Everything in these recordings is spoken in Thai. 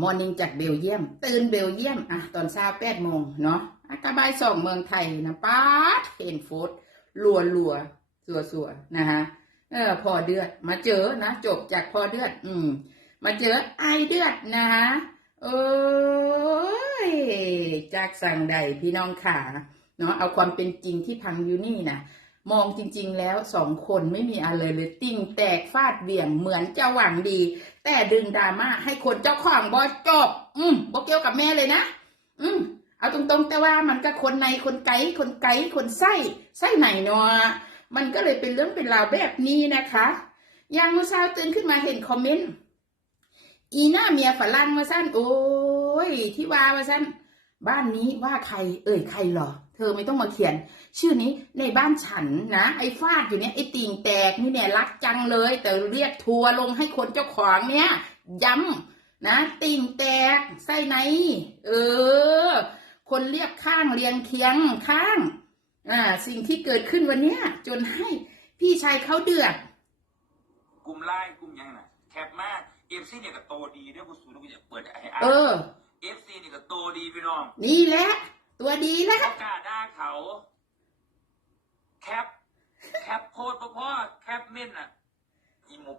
มอร์นิ่งจากเบลเยียม ตื่นเบลเยียม อะ ตอนเช้าแปดโมงเนาะอากาบายสองเมืองไทยนะป๊าดเห็นโฟดลัวลัวสัวสัวนะฮะเออพอเดือด มาเจอนะ จบจากพอเดือด อืม มาเจอไอเดือดนะฮะเอ้ยจากสั่งใดพี่น้องขาเนาะเอาความเป็นจริงที่พังอยู่นี่นะ มองจริง ๆ แล้วสองคนไม่มีอะไรเลยติ่งแตกฟาดเหวี่ยงเหมือนจะหวังดี แต่ดึงดราม่าให้คนเจ้าของบอจบ อืมบอเกี่ยวกับแม่เลยนะ อืมเอาตรงๆ แต่ว่ามันก็คนในคนไกลคนไกลคนไส้ไส้ไหนเนาะมันก็เลยเป็นเรื่องเป็นราวแบบนี้นะคะอย่างเมื่อเช้าตื่นขึ้นมาเห็นคอมเมนต์อีหน้าเมียฝรั่งมาสั้นโอ้ยที่ว่ามาสั้น บ้านนี้ว่าใครเอ่ยใครเหรอ เธอไม่ต้องมาเขียน ชื่อนี้ในบ้านฉันนะไอ้ฟาดอยู่เนี่ยไอ้ติ่งแตกนี่เนี่ยรักจังเลย แต่เรียกทัวร์ลงให้คนเจ้าของเนี่ยย้ำนะ ติ่งแตกไส้ในเออ คนเรียกข้างเรียงเคียงข้างอ่าสิ่งที่เกิดขึ้นวันเนี้ย จนให้พี่ชายเขาเดือดกลุ่มไล่กลุ่มยังน่ะแคบมากเอฟซีเนี่ยก็โตดีเด้อกูสูงกูจะเปิดให้อ่านเออ เอฟซีเนี่ยก็โตดีพี่น้องนี่แหละ ตัวดีแล้ว เขากล้าด่าเขา แคป แคปโพดพ่อแคปเม่นอะอีมุก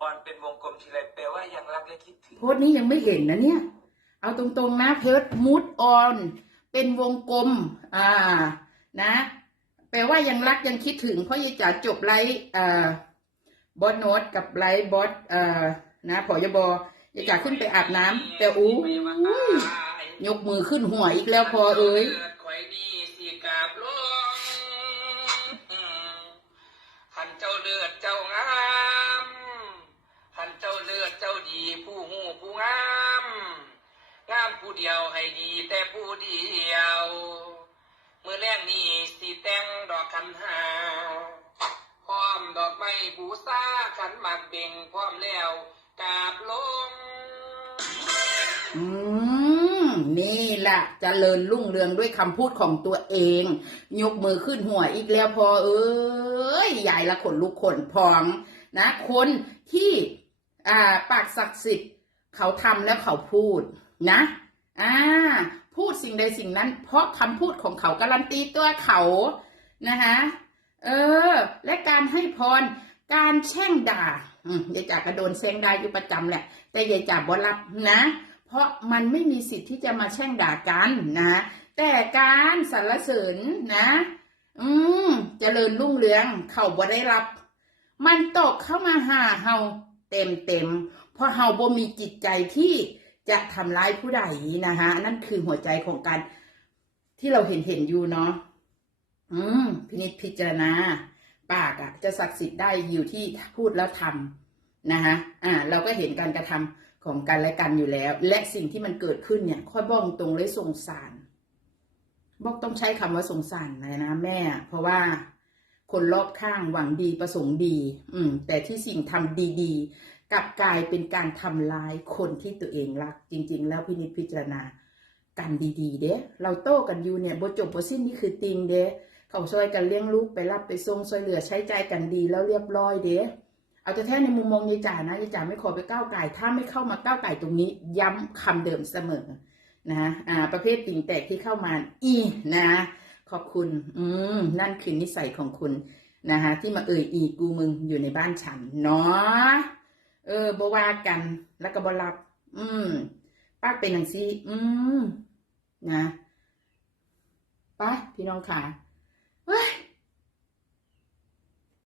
ออนเป็นวงกลมทีไรแปลว่ายังรักและคิดถึง โพสต์นี้ยังไม่เห็นนะเนี่ย เอาตรงๆนะเพิร์ดมูดออนเป็นวงกลม อ่า นะ แปลว่ายังรักยังคิดถึง เพราะยายจ๋าจบไลฟ์อ่าบอสโนตกับไลฟ์บอสอ่านะผอยบอ ยายจ๋าขึ้นไปอาบน้ำแต่อู้ยยกมือขึ้นหัวอีกแล้วพอเอ้ย ข่อยนี่สีกาบลงหันเจ้าเลือดเจ้างามหันเจ้าเลือดเจ้าดีผู้หูผู้งาม งามผู้เดียวให้ดีแต่ผู้เดียว เมื่อแรกนี้สีแต่งดอกคันหาพร้อมดอกไม้บูซาขันหมากเบ่งพร้อมแล้ว กราบลง อืม นี่แหละจะเจริญรุ่งเรืองด้วยคำพูดของตัวเอง ยกมือขึ้นหัวอีกแล้วพอเอ้ยใหญ่ละขนลุกขนพอง นะ คนที่อ่าปากศักดิ์สิทธิ์เขาทำแล้วเขาพูดนะ อ่า พูดสิ่งใดสิ่งนั้น เพราะคำพูดของเขาการันตีตัวเขานะคะเออ และการให้พร การแช่งด่าอยายจ๋าก็โดนแช่งด่าอยู่ประจำแหละ แต่ยายจ๋าบ่รับนะ เพราะมันไม่มีสิทธิ์ที่จะมาแช่งด่ากันนะ แต่การสรรเสริญนะ อืมเจริญรุ่งเรืองเขาบ่ได้รับ มันตกเข้ามาหาเฮาเต็มเต็มเพราะเฮาบ่มีจิตใจที่จะทำร้ายผู้ใดนะคะนั่นคือหัวใจของการที่เราเห็นเห็นอยู่เนาะอืมพินิจพิจารณา ปากอะจะศักดิ์สิทธิ์ได้อยู่ที่พูดแล้วทำนะคะอ่า เราก็เห็นการกระทำของกันและกันอยู่แล้ว และสิ่งที่มันเกิดขึ้นเนี่ย ค่อยบอกตรงเลยสงสาร บอกต้องใช้คำว่าสงสารนะนะแม่ เพราะว่าคนรอบข้างหวังดีประสงค์ดี อืม แต่ที่สิ่งทำดีๆกลับกลายเป็นการทำลายคนที่ตัวเองรัก จริง ๆ แล้วพินิจพิจารณากันดีๆ เด้เราโต้กันอยู่เนี่ยบจบบสิ้นนี่คือติงเด้ เขาช่วยกันเลี้ยงลูกไปรับไปส่งช่วยเหลือใช้ใจกันดีแล้วเรียบร้อยเด้เอาแต่แท้ในมุมมองยายจ๋านะยายจ๋าไม่ขอไปก้าวไก่ถ้าไม่เข้ามาก้าวไก่ตรงนี้ ย้ำคำเดิมเสมอนะอ่า ประเภทติ่งแตกที่เข้ามา อีนะ ขอบคุณ อืมนั่นคือนิสัยของคุณนะคะที่มาเอ่ยอีกูมึงอยู่ในบ้านฉันเนาะเออบว่ากันแล้วก็บรับ อืมป้าเป็นอย่างซี่อืมนะไป้าพี่น้องค่ะ